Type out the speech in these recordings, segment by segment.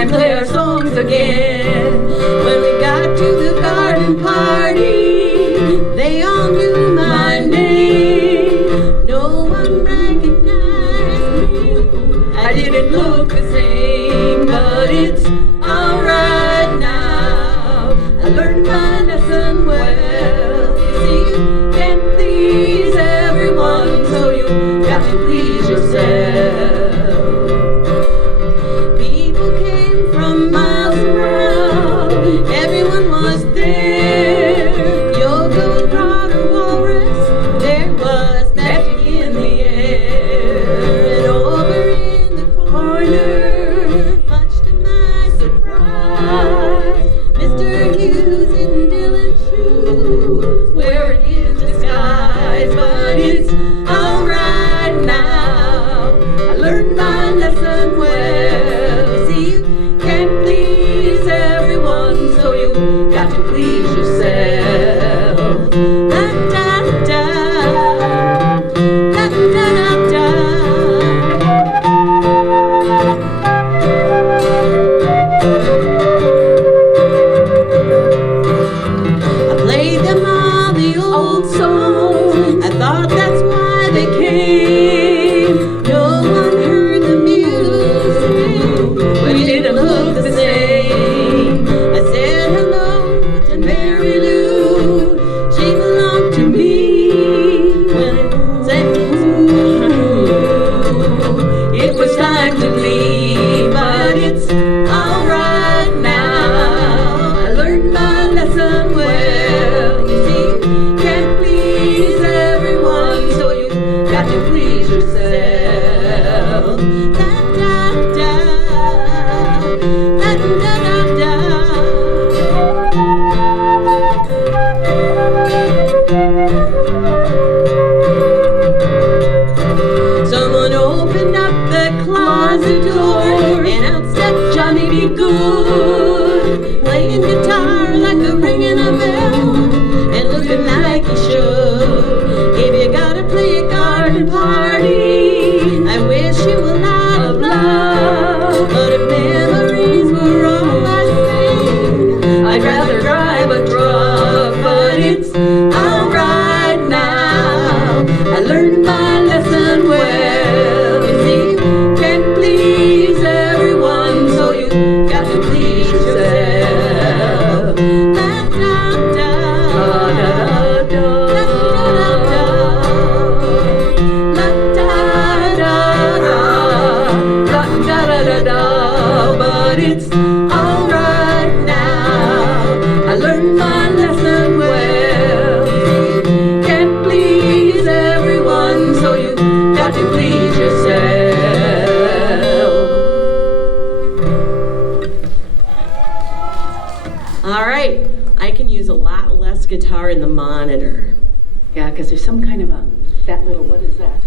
and play our songs again. When we got to the garden party, they all knew my name. No one recognized me. I didn't look the same, but it's alright now. I learned my lesson well. You see, you can't please everyone, so you got to please yourself. People came from miles around, everyone was there. Yoga, Trotter, Walrus, there was magic in the air. And over in the corner, much to my surprise, Mr. Hughes in Dylan's shoes, wearing his disguise. But it's alright now, I learned my lesson well. You see, you can't please everyone, so you got to please yourself. Da da da, da da da I played them all the old songs. I thought that's why they came. No one heard the music, but it didn't look the same. I said hello to Mary Lou. She belonged to me. When it sang ooh, it was time to leave, but it's alright now. I learned my lesson well. You see, can't please everyone, so you got to please yourself. Da da da, da da da Someone opened up the closet door, and out stepped Johnny B. Good, playing guitar like a ringing a bell, and looking like he should. If you gotta play a garden party, I wish you a lot of love. But if memories were all I sing, I'd rather drive a truck. But it's alright now, I learned my lesson well. You see, you can't please everyone, so you got to please yourself. Da da da, da da da, da da da. But it's alright now, I learned my lesson well. You can't please everyone, so you got to please yourself. Alright, I can use a lot less guitar in the monitor. Yeah, because there's some kind of that little, what is that?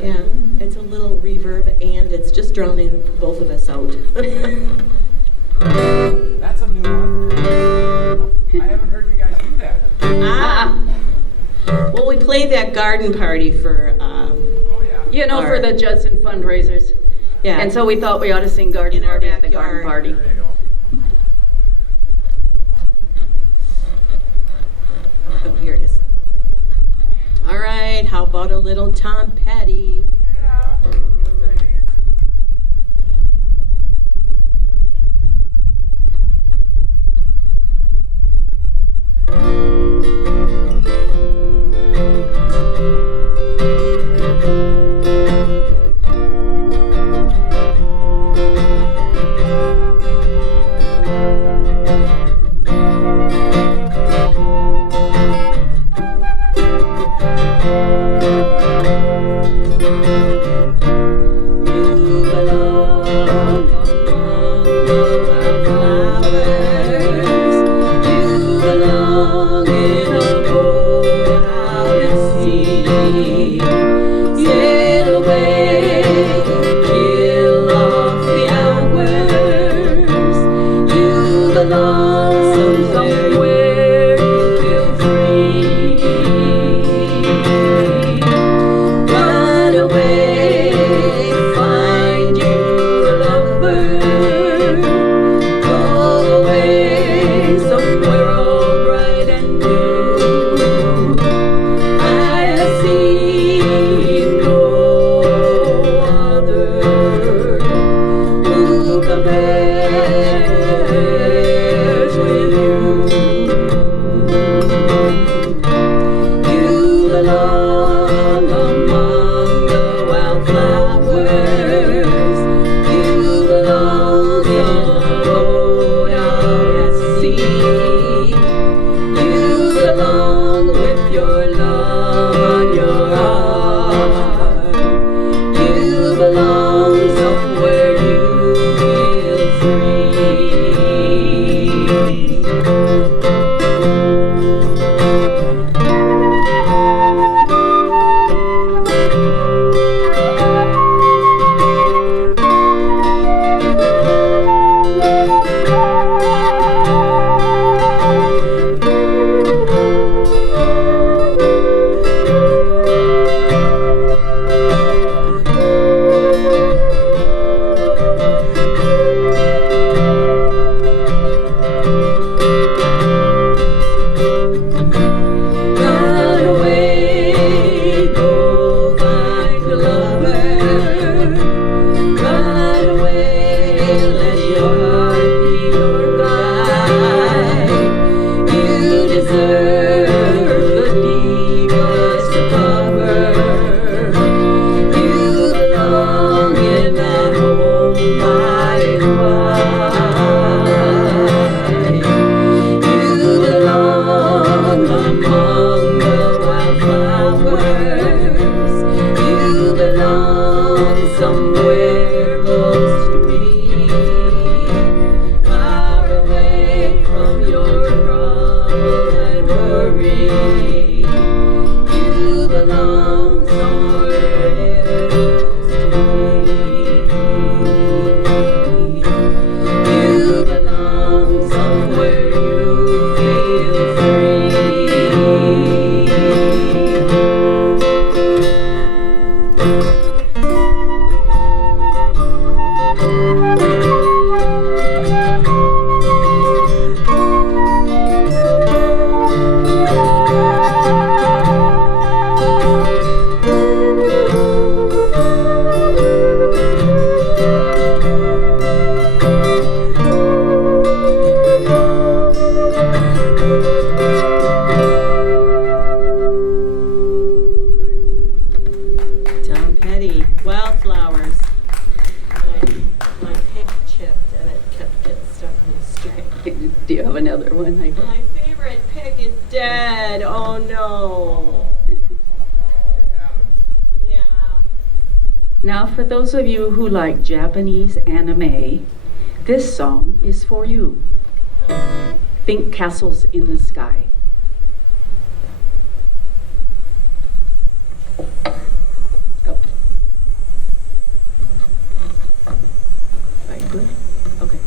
Yeah, it's a little reverb, and it's just drowning both of us out. That's a new one. I haven't heard you guys do that. Well, we played that garden party for, Oh, yeah. You know, for the Judson fundraisers. yeah. And so we thought we ought to sing Garden In our Party at the garden backyard. party. There you go. Oh, here it is. All right, how about a little Tom Petty? let your heart be your guide. You deserve the deepest of cover. You belong in that home by and wide. You belong among the wildflowers. You belong somewhere close to me, far away from your trouble and worry. You belong somewhere close to me. You belong somewhere you feel free. Tom Petty, Wildflowers. My pick chipped and it kept getting stuck in the string. Do you have another one? My favorite pick is dead. Oh no. It happens. Yeah. Now, for those of you who like Japanese anime, this song is for you. Think Castles in the Sky. Oh. Very good. Okay.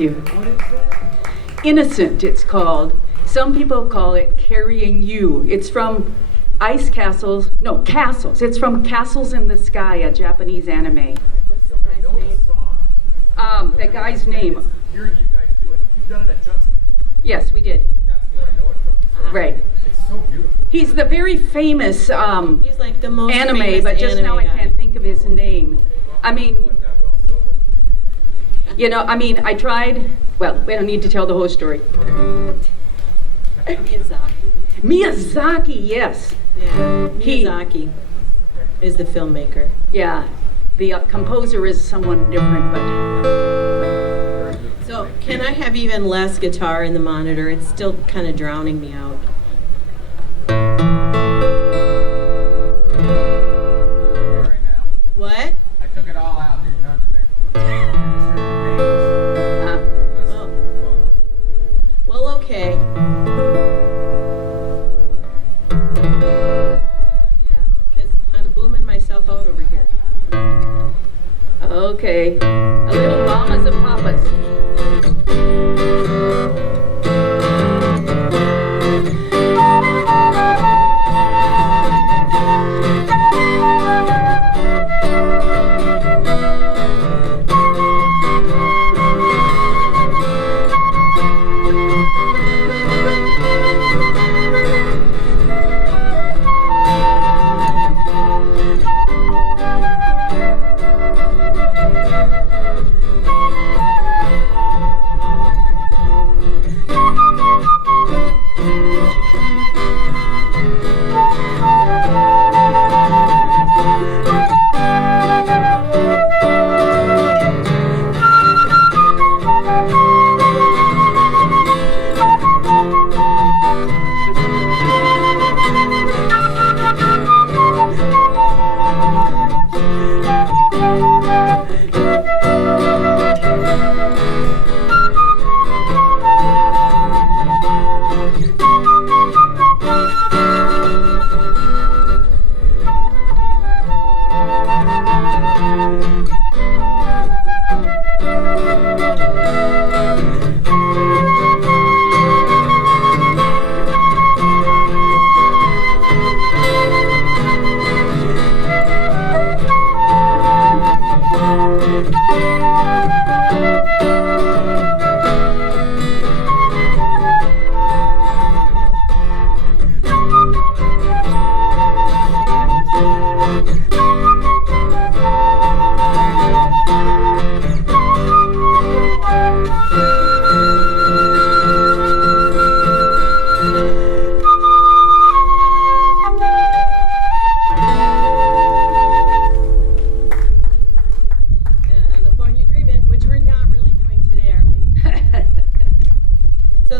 you. What is that? Innocent, it's called. Some people call it Carrying You. It's from Castles. It's from Castles in the Sky, a Japanese anime. What's the I guy's know the name? song. The guy's name. It's hearing you guys do it. You've done it at Judson. Yes, we did. That's where I know it from. So Right. It's so beautiful. He's the very famous He's like the most anime, famous but just now I anime guy. can't think of his name. I I don't know mean, it that well, so it wouldn't mean anything. I tried. Well, we don't need to tell the whole story. Miyazaki. Miyazaki, yes. Yeah, He- Miyazaki is the filmmaker. Yeah. The composer is someone different, but Very good. So can I have even less guitar in the monitor? It's still kind of drowning me out. Right now. What? I took it all out. There's none in there. uh, Unless- Well, okay. Yeah, because I'm booming myself out over here. okay. A little mamas and papas.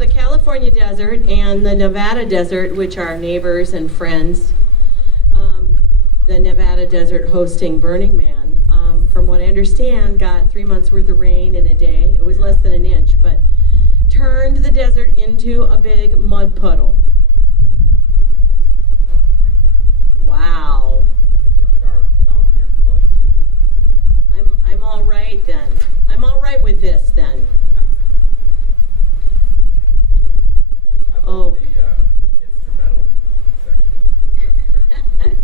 California desert and the Nevada desert, which are neighbors and friends. The Nevada desert hosting Burning Man, from what I understand, got 3 months worth of rain in a day. It was less than an inch, but turned the desert into a big mud puddle. Wow. I'm all right then. I'm all right with this then. Oh. The instrumental section. That's great.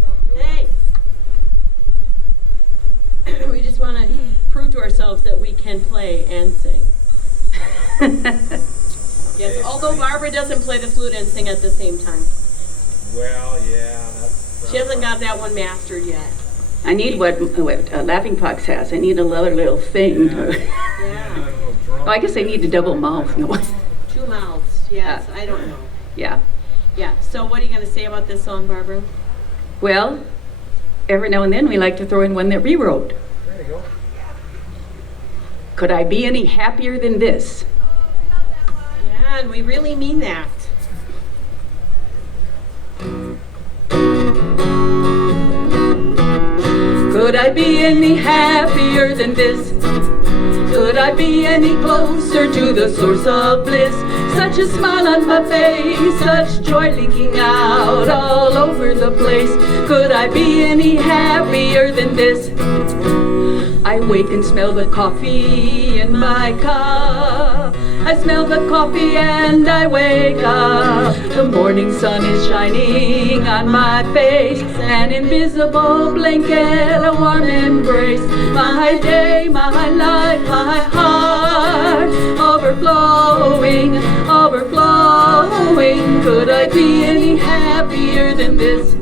Sounds really Thanks. We just want to prove to ourselves that we can play and sing. Yes, although Barbara doesn't play the flute and sing at the same time. Well, yeah, that's. She hasn't got that one mastered yet. I need what Laughing Fox has. I need another little thing. Yeah. Oh, I guess I need a double mouth. No. 2 mouths, yes, I don't know. Yeah. Yeah, so what are you going to say about this song, Barbara? Well, every now and then we like to throw in one that we wrote. There you go. Could I be any happier than this? Yeah, and we really mean that. Could I be any happier than this? Could I be any closer to the source of bliss? Such a smile on my face, such joy leaking out all over the place. Could I be any happier than this? I wake and smell the coffee in my cup. I smell the coffee and I wake up. The morning sun is shining on my face, an invisible blanket, a warm embrace. My day, my life, my heart, overflowing, overflowing. Could I be any happier than this?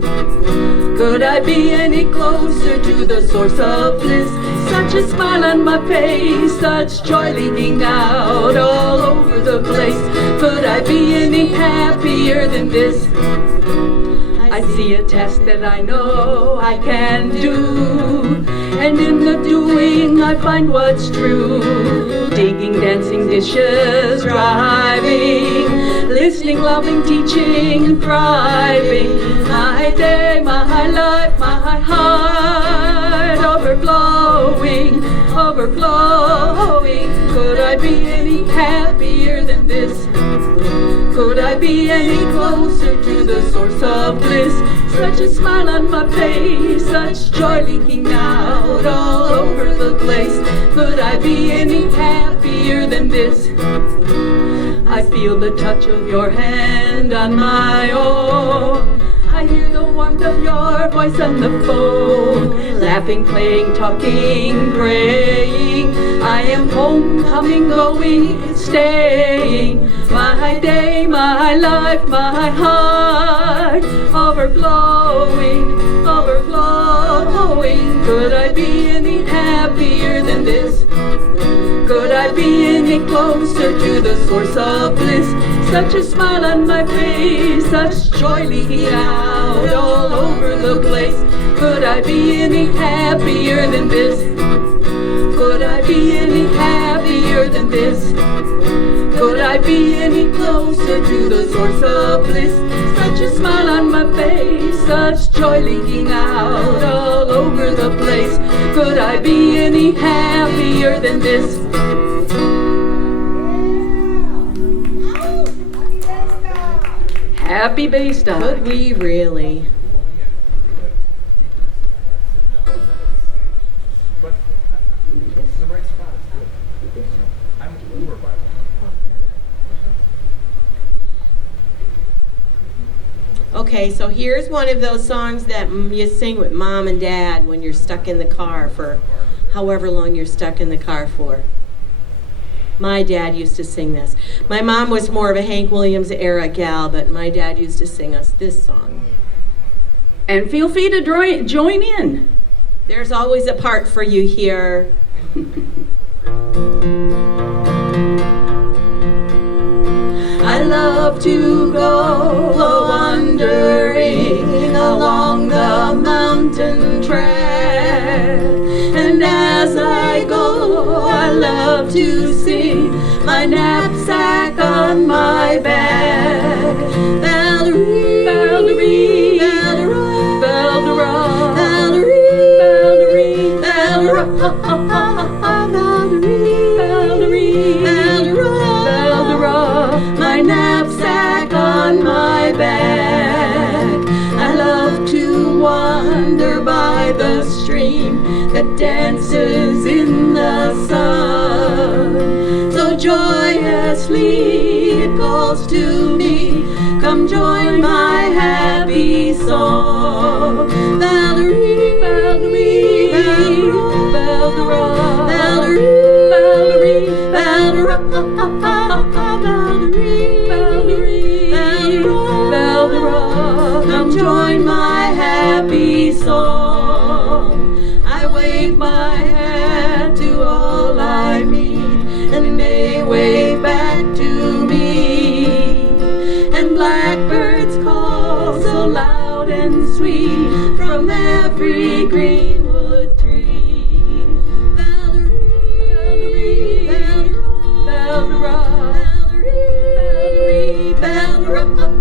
Could I be any closer to the source of bliss? Such a smile on my face, such joy leaking out all over the place. Could I be any happier than this? I see a task that I know I can do, and in the doing I find what's true. Digging, dancing, dishes, driving, listening, loving, teaching, thriving. My day, my life, my heart, overflowing, overflowing. Could I be any happier than this? Could I be any closer to the source of bliss? Such a smile on my face, such joy leaking out all over the place. Could I be any happier than this? I feel the touch of your hand on my own. I hear the warmth of your voice on the phone. Laughing, playing, talking, praying. I am home, coming, going, staying. My day, my life, my heart, overflowing, overflowing. Could I be any happier than this? Could I be any closer to the source of bliss? Such a smile on my face, such joy leaking out all over the place. Could I be any happier than this? Could I be any happier than this? Could I be any closer to the source of bliss? Such a smile on my face, such joy leaking out all over the place. Could I be any happier than this? Happy Baystock. Could we really? But in the right spot is good. I'm over by one. Okay, so here's one of those songs that you sing with mom and dad when you're stuck in the car for however long you're stuck in the car for. My dad used to sing this. My mom was more of a Hank Williams era gal, but my dad used to sing us this song. And feel free to join in. There's always a part for you here. I love to go wandering along the mountain track, and as I go, I love to sing my knapsack on my back. Valerie, Valerie, Valerie, Valerie, Valerie, Valerie, Valerie, Valerie, my knapsack on my back. I love to wander by the stream that dances in the sun. So joyously it calls to me, come join my happy song. Valerie, Valerie, Valerie, Valerie, Valerie, Valerie, Valerie, Valerie, come join my happy song. I wave my hat to all I meet, and they wave back to me. And blackbirds call so loud and sweet from every greenwood tree. Valerie, Valerie, Valerie, Valerie,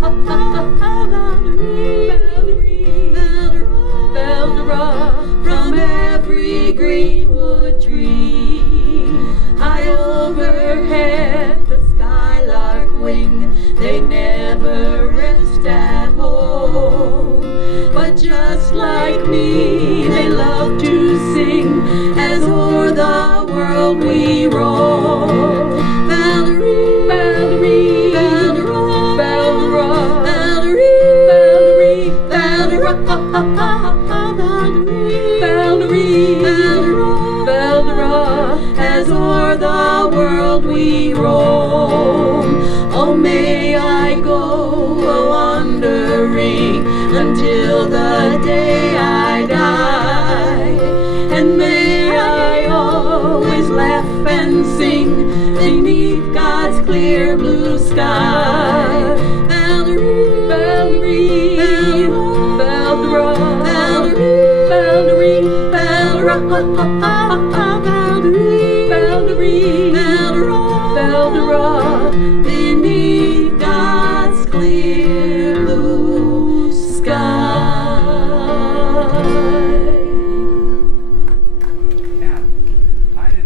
Valerie, from every greenwood tree. High overhead the skylark wing, they never rest at home. But just like me, they love to sing as o'er we roam. Valerie, Valerie, Valerie, Valerie, Valerie, Valerie, Valerie, Valerie, as o'er the world we roam. Oh, may I go a-wandering until the day I die, and may I always laugh and sing beneath God's clear blue sky. Valerie, Valerie, Valerie, Valerie, Valerie, Valerie, Valerie, beneath God's clear blue sky. Yeah, I had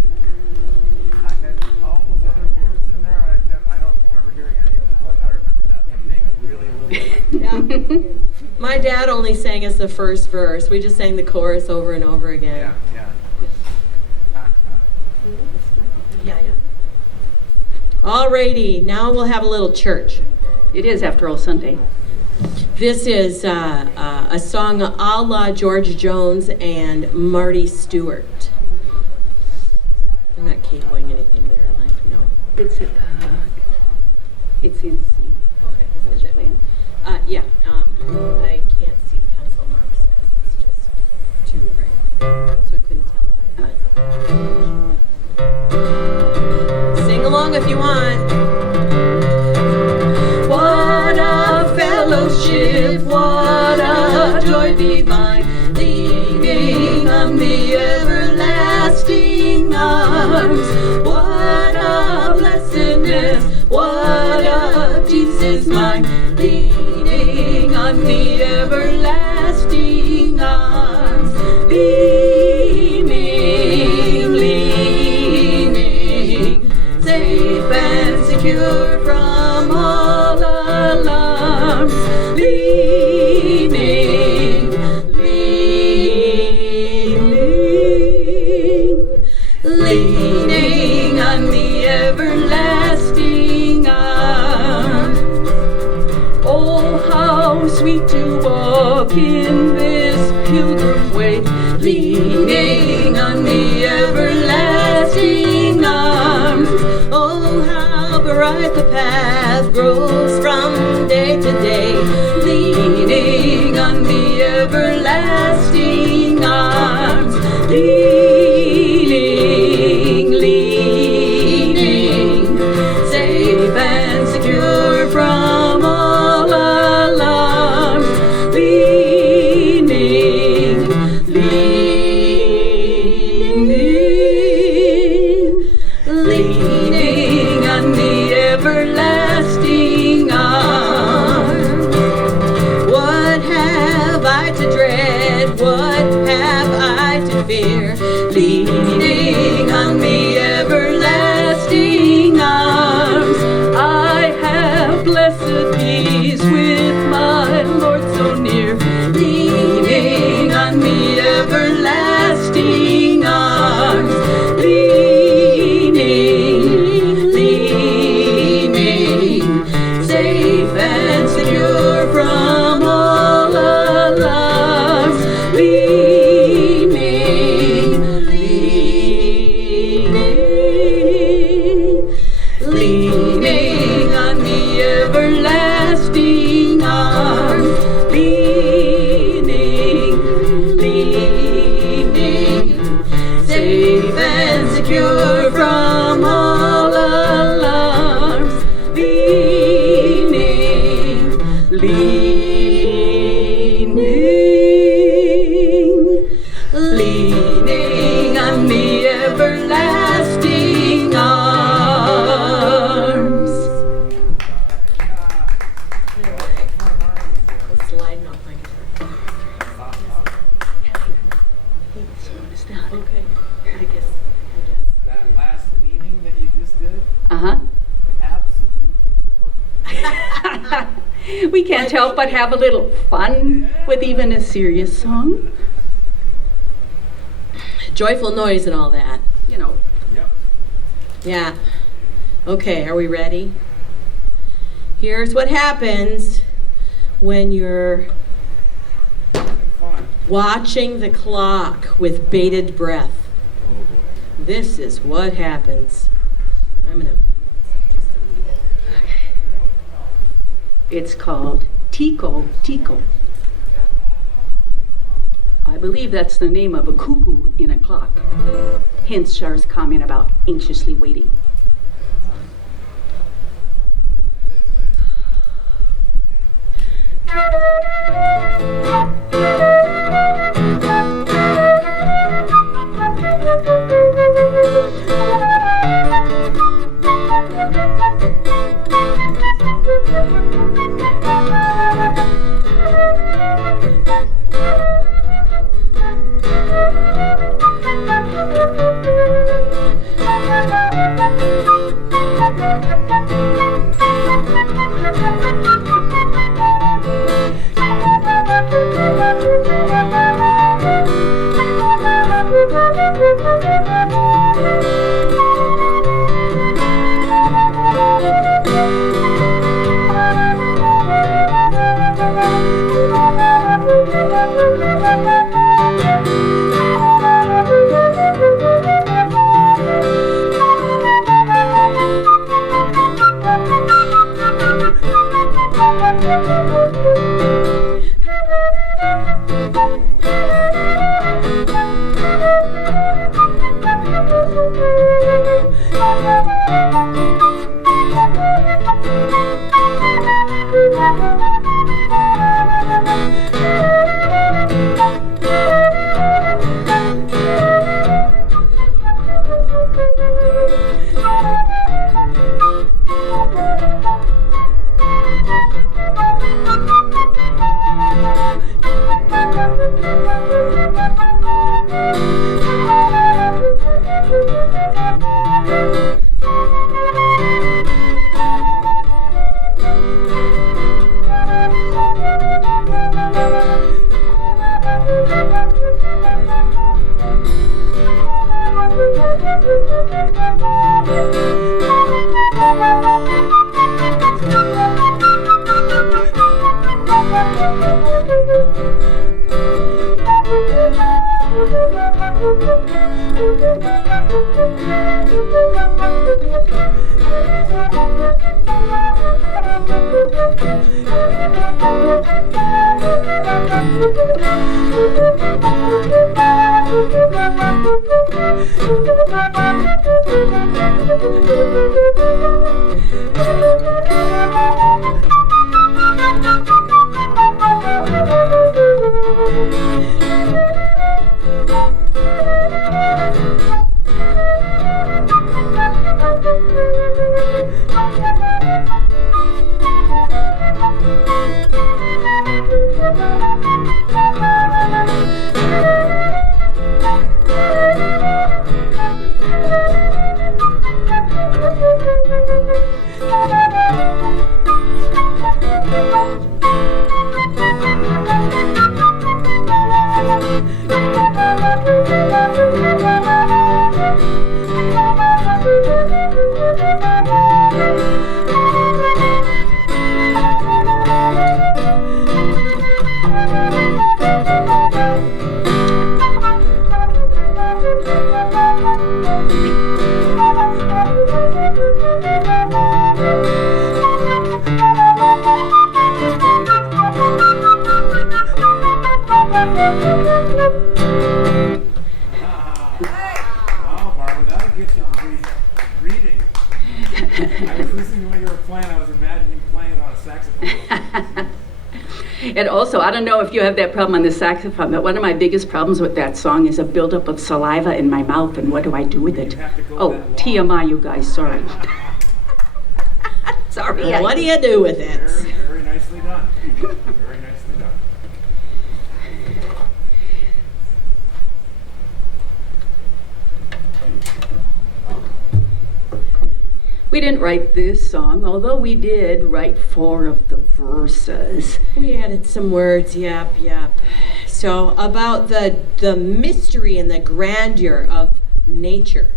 all those other words in there. I don't remember hearing any of them, but I remember that from being really little. Yeah. My dad only sang us the first verse. We just sang the chorus over and over again. Yeah. Alrighty, now we'll have a little church. It is, after all, Sunday. This is a song a la George Jones and Marty Stewart. I'm not cabling anything there, am I? No. It's in C. Okay. Is that playing? Yeah. I can't see pencil marks because it's just too bright. So I couldn't tell if I had. Sing along if you want. What a fellowship, what a joy divine, leaning on the everlasting arms. What a blessedness, what a peace is mine, leaning on the everlasting arms. Leaning, leaning, safe and secure from all alarms. Leaning, leaning, leaning on the everlasting arms. Oh, how sweet to walk in this pilgrim way, leaning on the everlasting arms. Oh, how bright the path grows from day to day, leaning on the everlasting arms. Leaning, leaning, safe and secure from all alarms. Leaning, leaning, leaning on the everlasting arms. What have I to dread? What have I to fear? Leaning on the everlasting arms. I have blessed peace with my Lord so near, leaning on the everlasting arms. Leaning, leaning, safe and secure from all alarms. Leaning, leaning, leaning on the everlasting arms. Leaning, leaning, safe and secure from all alarms. Leaning, leaning, leaning on the everlasting arms. I'm sliding off my guitar. Okay. I guess. That last leaning that you just did, Uh-huh. absolutely perfect. We can't help but have a little fun with even a serious song. Joyful noise and all that. You know. Yep. Yeah. Okay, are we ready? Here's what happens when you're watching the clock with bated breath. This is what happens. I'm gonna just delete it. Okay. It's called Tico Tico. I believe that's the name of a cuckoo in a clock. Hence Char's comment about anxiously waiting. Wow, Barbara, that'll get you reading. I was listening to when you were playing, I was imagining playing on a saxophone. And also, I don't know if you have that problem on the saxophone, but one of my biggest problems with that song is a buildup of saliva in my mouth, and what do I do with it? Oh, TMI, you guys, sorry. Sorry. Well, what do you do with it? Very, very nicely done. Very nicely done. We didn't write this song, although we did write 4 of the verses. We added some words, yep. So about the mystery and the grandeur of nature.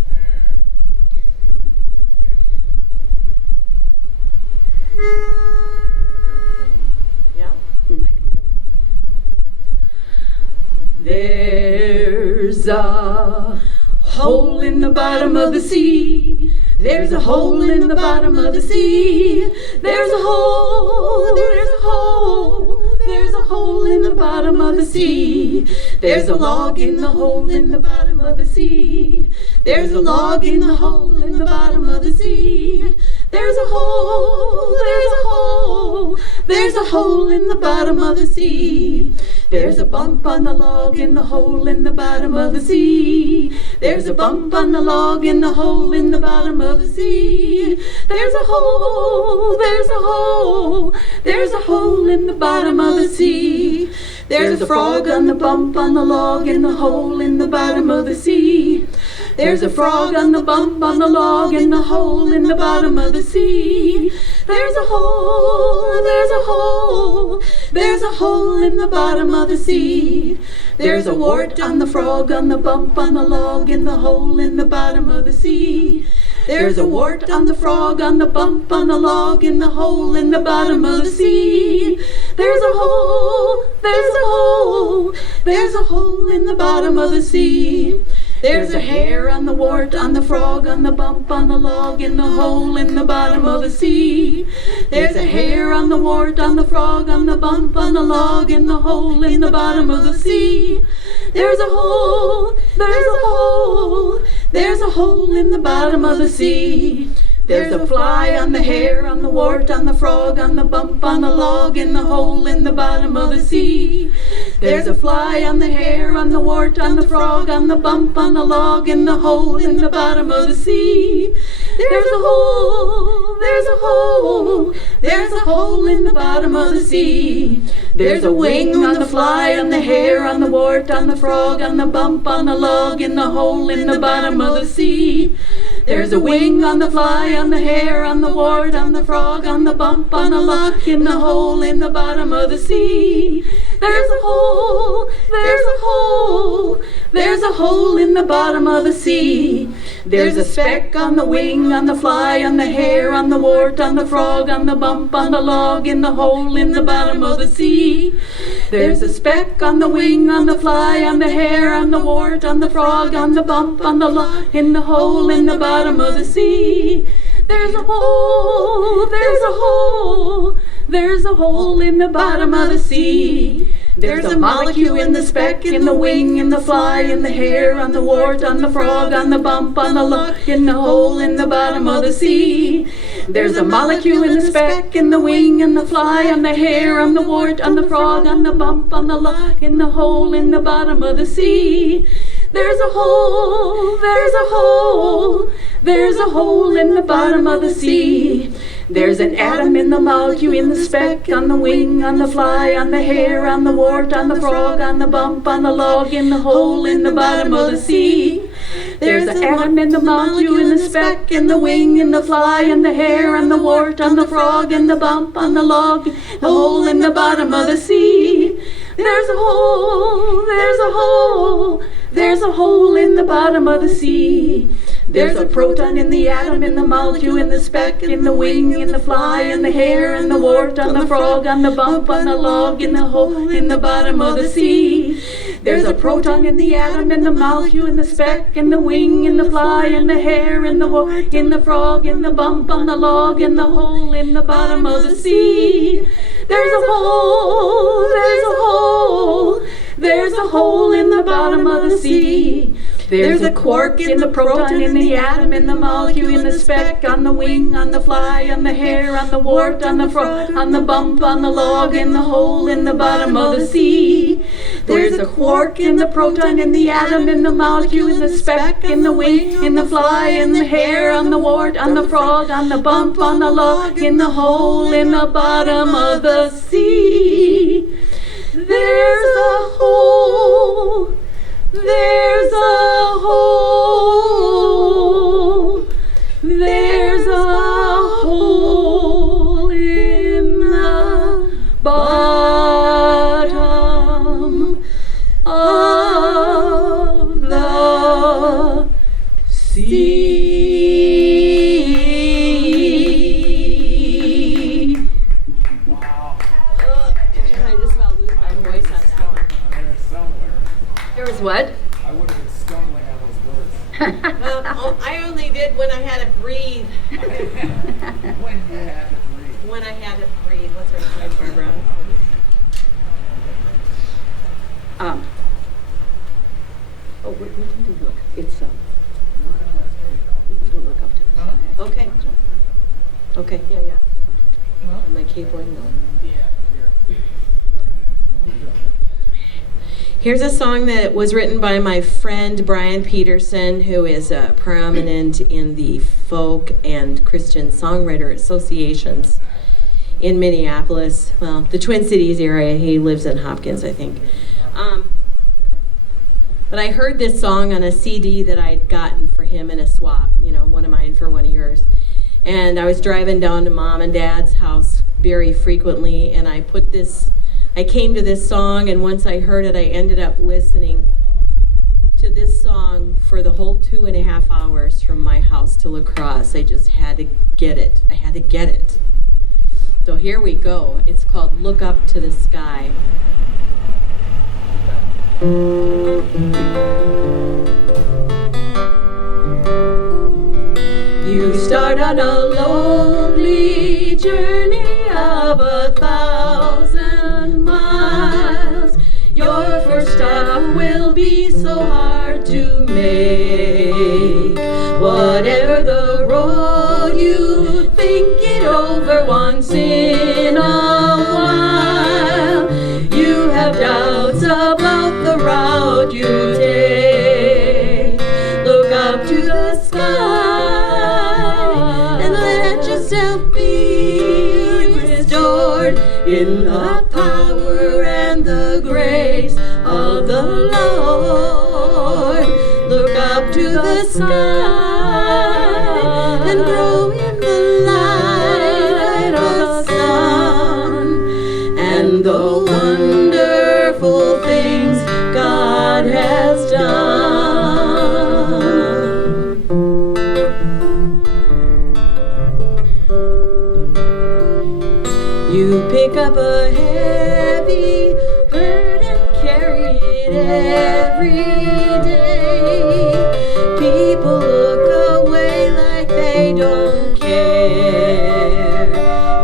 There's a hole in the bottom of the sea. There's a hole in the bottom of the sea. There's a hole, there's a hole, there's a hole in the bottom of the sea. There's a log in the hole in the bottom of the sea. There's a log in the hole in the bottom of the sea. There's a hole, there's a hole, there's a hole in the bottom of the sea. There's a bump on the log in the hole in the bottom of the sea. There's a bump on the log in the hole in the bottom of the sea. There's a hole, there's a hole, there's a hole in the bottom of the sea. There's a frog on the bump on the log in the hole in the bottom of the sea. There's a frog on the bump on the log in the hole in the bottom of the sea. There's a hole, there's a hole, there's a hole in the bottom of the sea. There's a wart on the frog on the bump on the log in the hole in the bottom of the sea. There's a wart on the frog on the bump on the log in the hole in the bottom of the sea. There's a hole, there's a hole, there's a hole in the bottom of the sea. There's a hair on the wart on the frog on the bump on the log in the hole in the bottom of the sea. There's a hair on the wart on the frog on the bump on the log in the hole in the bottom of the sea. There's a hole, there's a hole, there's a hole in the bottom of the sea. There's a fly on the hair, on the wart, on the frog, on the bump, on the log, in the hole in the bottom of the sea. There's a fly on the hair, on the wart, on the frog, on the bump, on the log, in the hole in the bottom of the sea. There's a hole, there's a hole, there's a hole in the bottom of the sea. There's a wing on the fly, on the hair, on the wart, on the frog, on the bump, on the log, in the hole in the bottom of the sea. There's a wing on the fly, on the hair, on the wart, on the frog, on the bump, on the log, in the hole in the bottom of the sea. There's a hole, there's a hole, there's a hole in the bottom of the sea. There's a speck on the wing, on the fly, on the hair, on the wart, on the frog, on the bump, on the log, in the hole in the bottom of the sea. There's a speck on the wing, on the fly, on the hair, on the wart, on the frog, on the bump, on the log, in the hole in the bottom of the sea. There's a hole, there's a hole, there's a hole in the bottom of the sea. There's a molecule in the speck, in the wing, in the fly, in the hair, on the wart, on the frog, on the bump, on the log, in the hole in the bottom of the sea. There's a molecule in the speck, in the wing, in the fly, on the hair, on the wart, on the frog, on the bump, on the log, in the hole in the bottom of the sea. There's a hole, there's a hole, there's a hole in the bottom of the sea. There's an atom in the molecule, in the speck, on the wing, on the fly, on the hair, on the wart, on the frog, on the bump, on the log, in the hole in the bottom of the sea. There's an atom in the molecule, in the speck, in the wing, in the fly, in the hair, on the wart, on the frog, in the bump, on the log, the hole in the bottom of the sea. There's a hole, there's a hole, there's a hole in the bottom of the sea. There's a proton in the atom, in the molecule, in the speck, in the wing, in the fly, in the hair, in the wart, on the frog, on the bump, on the log, in the hole in the bottom of the sea. There's a proton in the atom, in the molecule, in the speck, in the wing, in the fly, in the hair, in the wart, in the frog, in the bump, on the log, in the hole in the bottom of the sea. There's a hole, there's a hole, there's a hole in the bottom of the sea. There's a quark in the proton, in the atom, in the molecule, in the speck, on the wing, on the fly, on the hair, on the wart, on the frog, on the bump, on the log, in the hole in the bottom of the sea. There's a quark in the proton, in the atom, in the molecule, in the speck, in the wing, in the fly, in the hair, on the wart, on the frog, on the bump, on the log, in the hole in the bottom of the sea. There's a hole, there's a hole, there's a hole in the bottom of the sea. Wow. I just about lose my voice on that one. There somewhere. There was what? I would have been When I had to breathe. What's her name, Charbara? We can do look. It's we can do look up to the sky. Okay. Okay. Yeah. Am I cabling? No. Here's a song that was written by my friend Brian Peterson, who is prominent in the folk and Christian songwriter associations in Minneapolis. Well, the Twin Cities area. He lives in Hopkins, I think. But I heard this song on a CD that I'd gotten for him in a swap, one of mine for one of yours. And I was driving down to Mom and Dad's house very frequently, and I came to this song, and once I heard it, I ended up listening to this song for the whole 2.5 hours from my house to La Crosse. I just had to get it. I had to get it. So here we go. It's called Look Up to the Sky. You start on a lonely journey of 1,000 miles. Your first stop will be so hard to make. Whatever the road, you think it over once in a while. You have doubts about the route you take. Look up to the sky and let yourself be restored in the power and the grace of the Lord. Look up to the sky and grow in the light of the sun and the wonderful things God has done. You pick up a heavy burden, carry it every day. People look away like they don't care,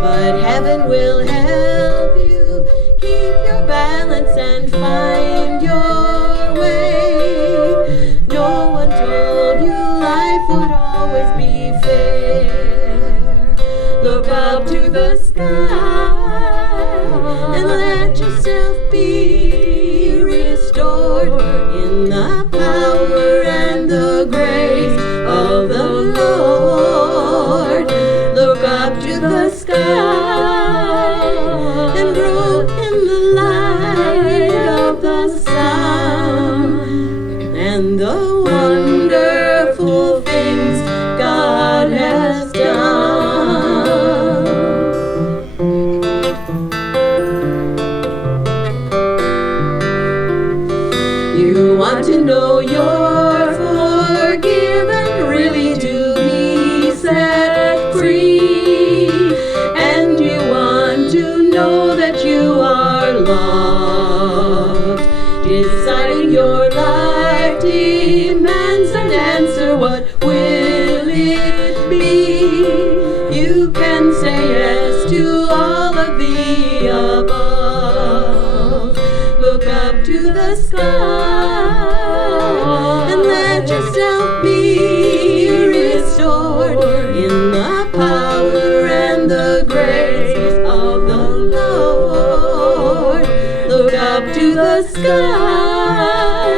but heaven will help you keep your balance and find your way. No one told you life would always be fair. Look up to the sky and let yourself be restored in the power and the grace of the Lord. Look up to the sky and grow in the light of the sun and the wonderful things God has done. You want to know you're forgiven, really to be set free, and you want to know that you are loved. Deciding your life demands an answer. What will it be? You can say yes to all of the above. Look up to the sky and let yourself be restored in the power and the grace of the Lord. Look up to the sky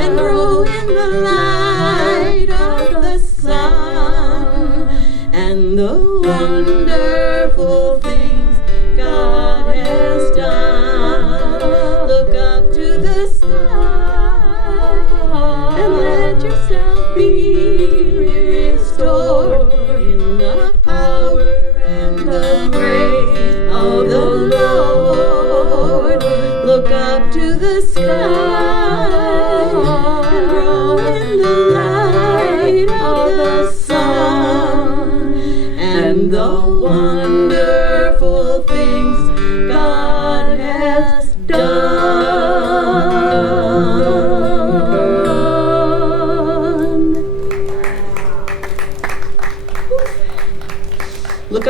and grow in the light of the sun and the wonderful things God has done. Look up to the sky and let yourself be restored in the power and the grace of the Lord. Look up to the sky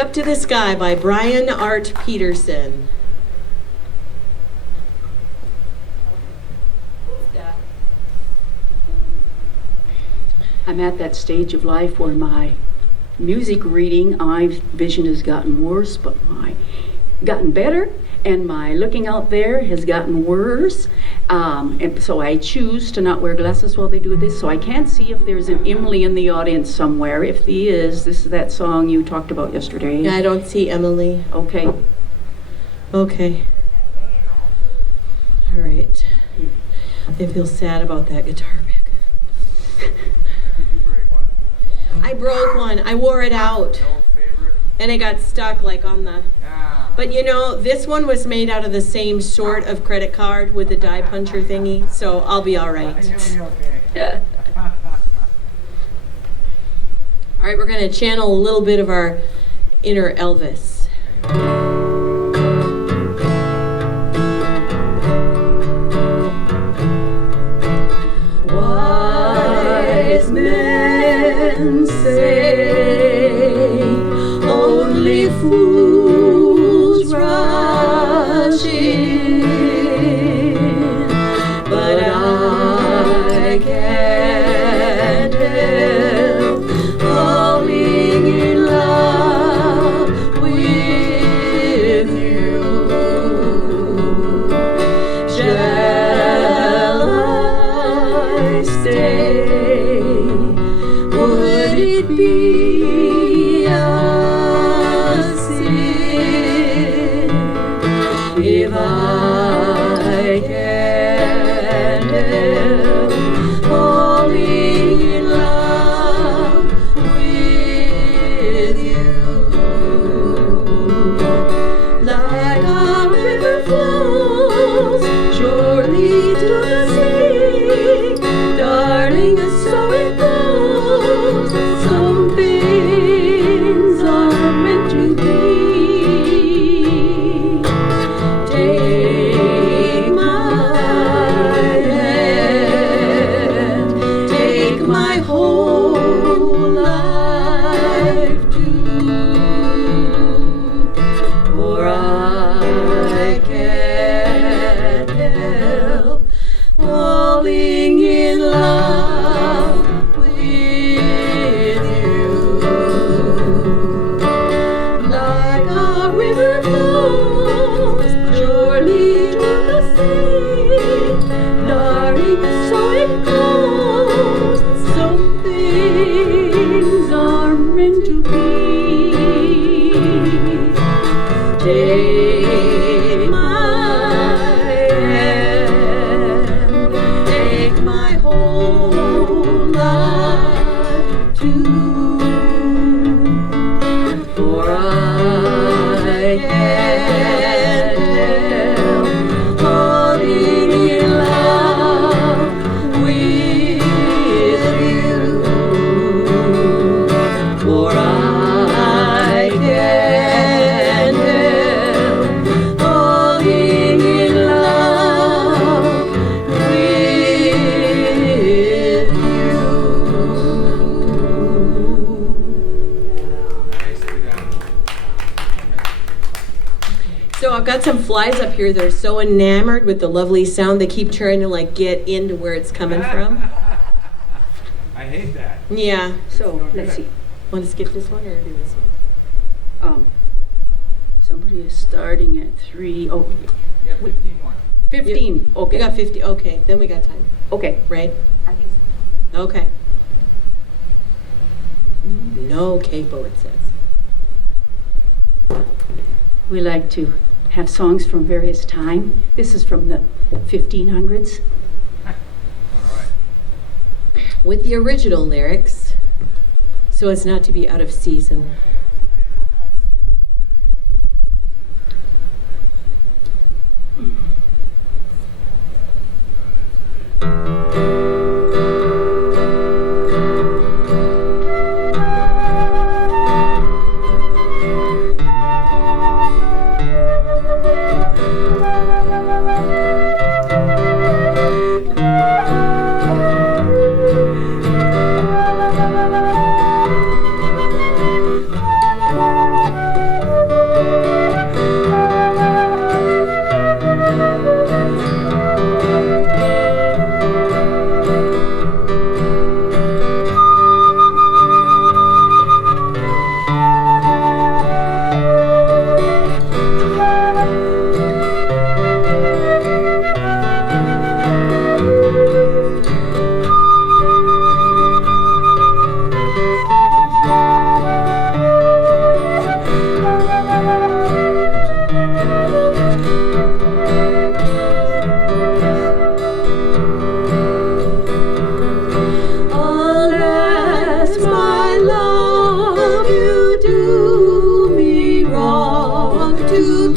Up to the Sky by Brian Art Peterson. I'm at that stage of life where my music reading, vision has gotten worse, but gotten better, and my looking out there has gotten worse. And so I choose to not wear glasses while they do this, so I can't see if there's an Emily in the audience somewhere. If there is, this is that song you talked about yesterday. I don't see Emily. Okay. Okay. All right. I feel sad about that guitar pick. Did you break one? I broke one. I wore it out. An old favorite? And it got stuck like on the... Ah. But you know, this one was made out of the same sort of credit card with the die puncher thingy, so I'll be all right. You'll be okay. All right, we're going to channel a little bit of our inner Elvis. Wise men say only fools rush in, but I can't help falling in love with you. Shall I stay? Would it be a sin if I can't help falling in love with you? Like a river flows surely to the sea, darling, so it goes. Some things are meant to be. Take my hand, take my whole life too, for I can't help falling in love with you. Like a river flows surely to the sea, darling, so it goes. Some things are meant to be. Take my hand, take my whole life too, for I can't help falling in love with you, for I can't help falling in love with you. Nicely done. So I've got some flies up here that are so enamored with the lovely sound, they keep trying to like get into where it's coming from. I hate that. Yeah. So, let's see. Want to skip this one or do this one? Somebody is starting at 3. Oh, You have 15 more. 15. We Okay. got 50. Okay, then we got time, Okay. right? I think so. Okay. No capo, it says. We like to have songs from various time. This is from the 1500s. All right. With the original lyrics, so as not to be out of season.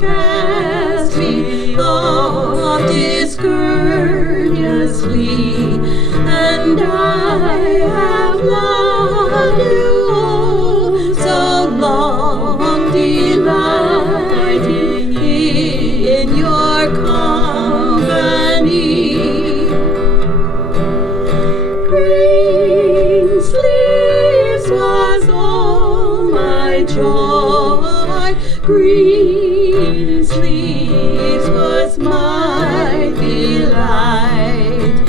cast me off discourteously, and I have loved you oh so long, delighting in your company. Green sleeves was all my joy, green sleeves was my delight,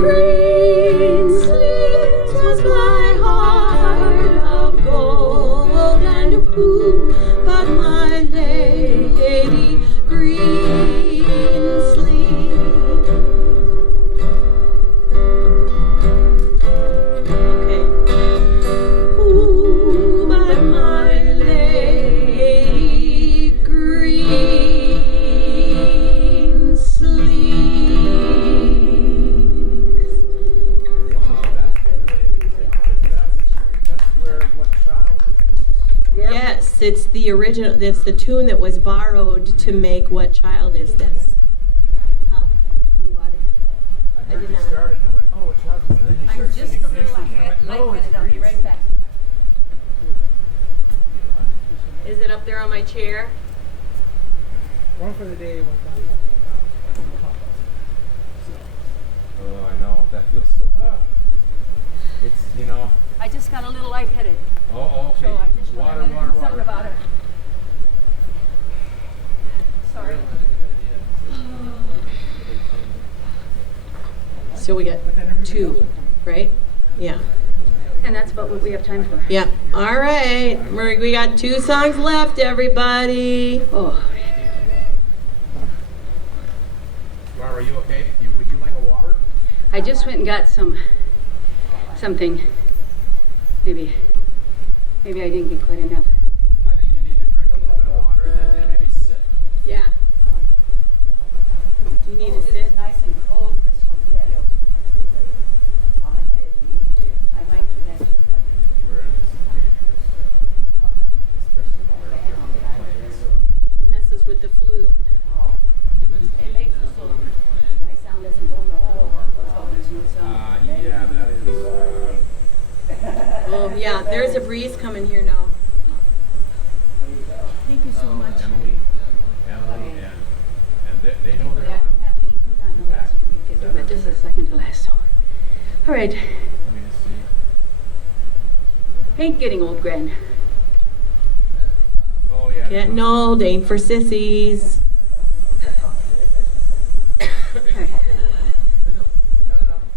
green sleeves was my heart of gold, and who but my lady green sleeves. Okay. Who but my lady green sleeves? Wow, that's where what child is this come from? Yes, it's the original. It's the tune that was borrowed to make What Child Is This? Huh? You want it? I I heard did you not. start it and I went, oh, what child is this? And then you I'm start just singing a little Green Sleeves, and I went, no, it's lightheaded. I'll be Green right Sleeves. back. Is it up there on my chair? One for the day, one for the Oh, I know. That feels so good. It's, you know, I just got a little lightheaded, oh, so okay. I just Water, wanted to water, do something water. about it. Sorry. So we got two, right? Yeah. And that's about what we have time for. Yeah. All right. We got 2 songs left, everybody. Oh, Laura, are you okay? Would you like a water? I just went and got something. Maybe I didn't get quite enough. I think you need to drink a little bit of water and maybe sit. Yeah. Do you need to sit? Nice and cold, Crystal. Thank you. On the head, you need to. I might do that too. We're in this dangerous, especially when we're up there on the plains. Messes with the flu. It makes it so my sound doesn't go in the hole, so there's no sound. Yeah, that is. Oh, yeah. There's a breeze coming here now. Thank you so much. Emily, and they know I they're don't on. have any food on the last week, but this is the second to last, so. All right, Let me just see. ain't getting old, Gran. Oh yeah. Getting old ain't for sissies. No.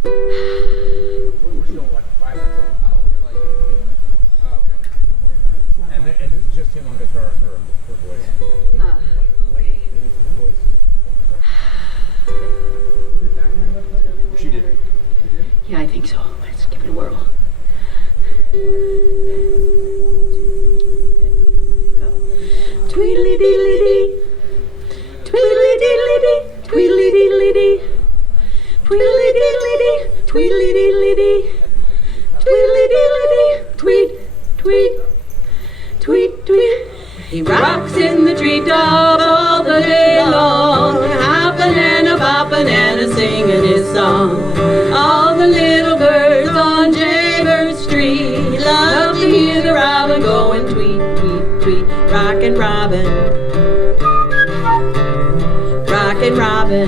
We're still what, 5 minutes? Oh, we're like 20 minutes now. Oh, okay. Don't worry about it. And it's just him on guitar, her voice. She did. Yeah, I think so. Let's give it a whirl. Tweedly deedly dee. Tweedly deedly dee. Tweedly deedly dee. Tweedly deedly dee. Tweedly deedly dee. Tweedly deedly dee. Tweet, tweet, tweet, tweet. He rocks in the treetop all the day long, hopping and a bopping and a singing his song. All the little birds on Jaybird Street love to hear the robin going tweet, tweet, tweet. Rockin' Robin, rockin' Robin.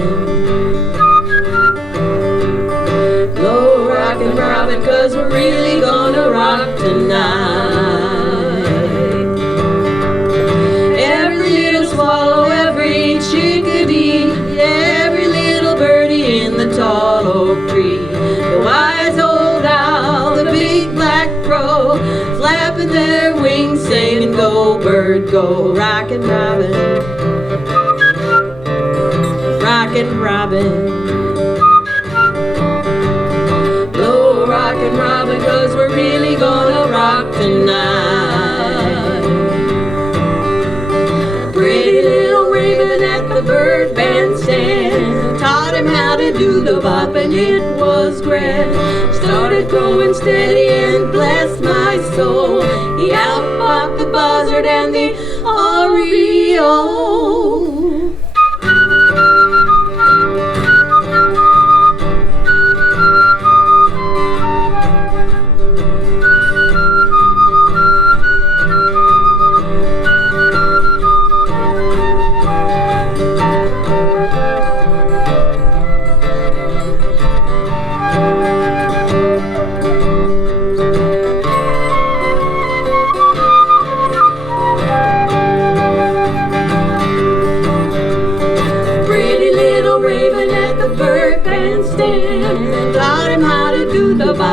Blow rockin' Robin, 'cause we're really gonna rock tonight. Every little swallow, every chickadee, every little birdie in the tall oak tree. The wise old owl, the big black crow, flapping their wings, saying, "Go, bird, go, rockin' Robin, rockin' Robin." Blow rockin' Robin, 'cause we're really gonna rock tonight. Pretty little raven at the bird bandstand taught him how to do the bop, and it was grand. Started going steady and bless my soul, he out-popped the buzzard and the oriole.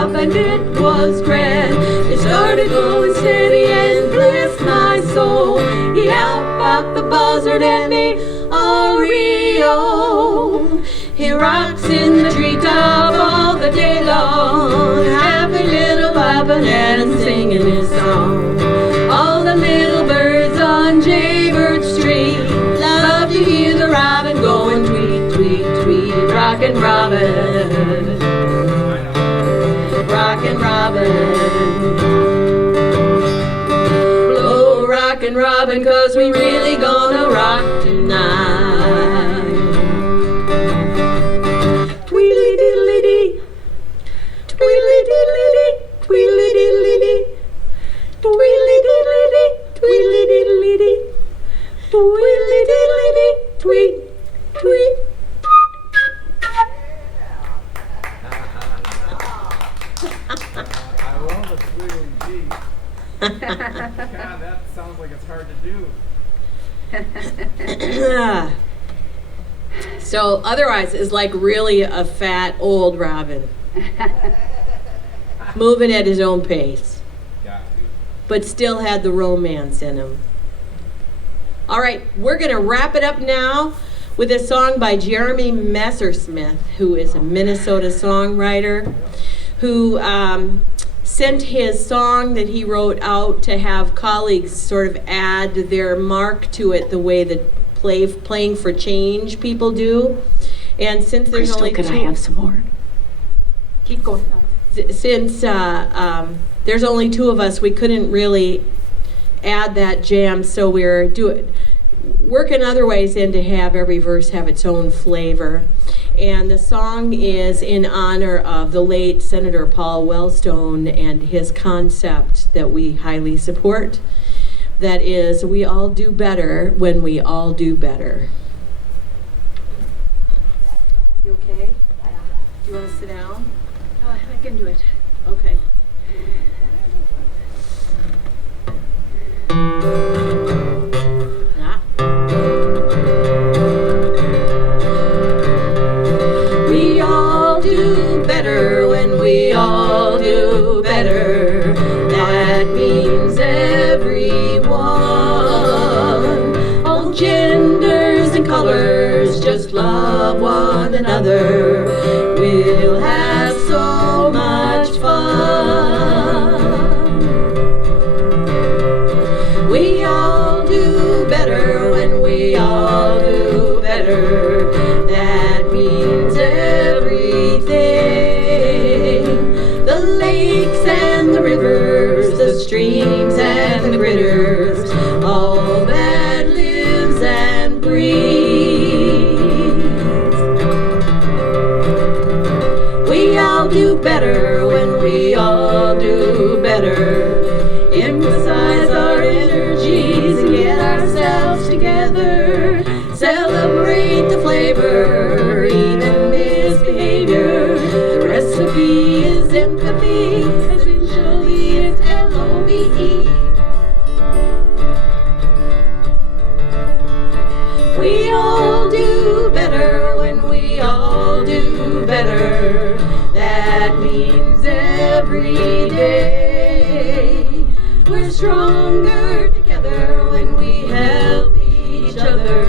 up and it was grand. It started going steady and bless my soul. He out the buzzard and the oriole. He rocks in the treetop all the day long, happy little bobbing and singing his song. All the little birds on Jaybird Street love to hear the robin going tweet, tweet, tweet. Rockin' Robin, rockin' Robin. Blow rockin' Robin, 'cause we really gonna rock tonight. Tweedly diddly dee, tweedly diddly dee, tweedly diddly dee, tweedly diddly dee, tweedly diddly dee, tweedly diddly dee, tweet, tweet. I love the Tweedly Dee. God, that sounds like it's hard to do. So otherwise it's like really a fat old robin, moving at his own pace, but still had the romance in him. All right, we're gonna wrap it up now with a song by Jeremy Messersmith, who is a Minnesota songwriter, who sent his song that he wrote out to have colleagues sort of add their mark to it the way that playing for change people do. And since there's Crystal, only can two, I have some more? keep going. Since there's only two of us, we couldn't really add that jam, so we're working other ways in to have every verse have its own flavor. And the song is in honor of the late Senator Paul Wellstone and his concept that we highly support. That is, we all do better when we all do better. You okay? Do you want to sit down? Oh, I can do it. Okay. Ah. We all do better when we all do better. That means everyone. All genders and colors just love one another. We'll have so much fun. We all do better when we all do better. That means everything. The lakes and the rivers, the streams and the critters, all that lives and breathes. We all do better when we all do better. Emphasize our energies and get ourselves together. Celebrate the flavor, even misbehavior. The recipe is empathy, essentially it's LOVE. We all do better when we all do better. That means every day. We're stronger together when we help each other.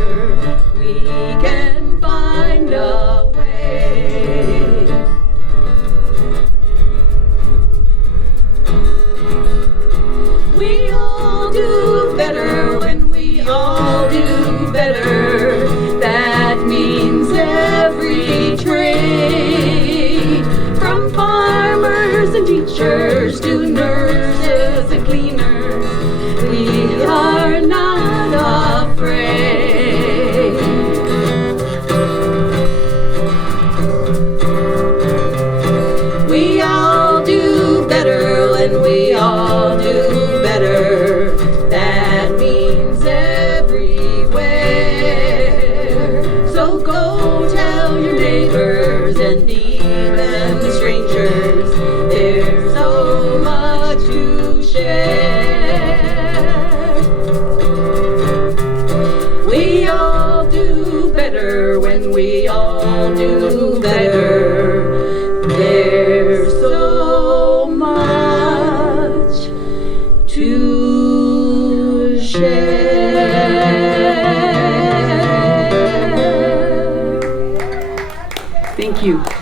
We can find a way. We all do better when we all do better. That means every trade, from farmers and teachers to nurses and cleaners, we are not afraid. We all do better when we all do better. That means everywhere. So go tell your neighbors and even the strangers, there's so much Thank you.